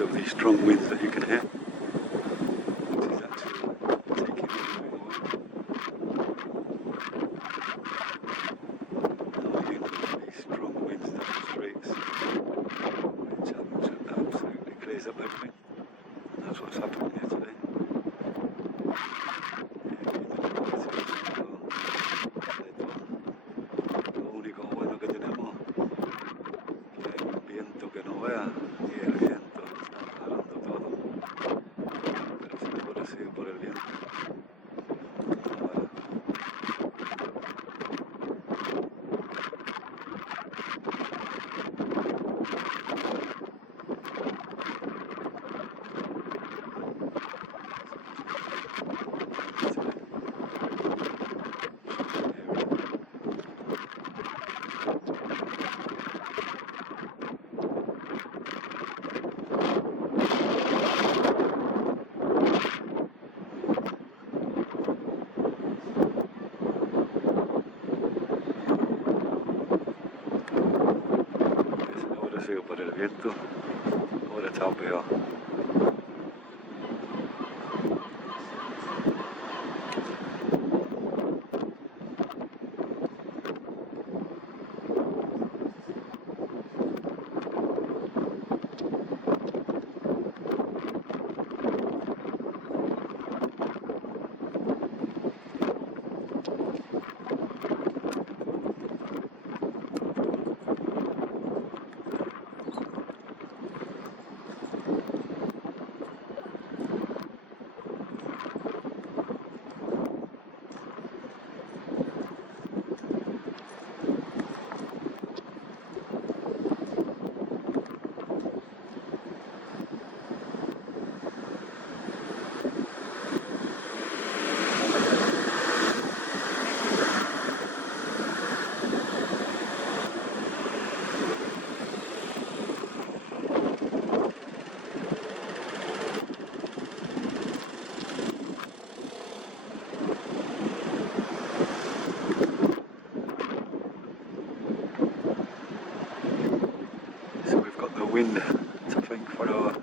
because of these strong winds that you can hear. Which is actually taking everything away. Now you know these strong winds down the streets, which absolutely clears up everything. And that's what's happening here today. Lo único bueno que tenemos que hay un viento que no vea y el viento está jalando todo, pero favorecido por el viento. Sigo por el viento, ahora está peor. So we've got the wind, I think, for our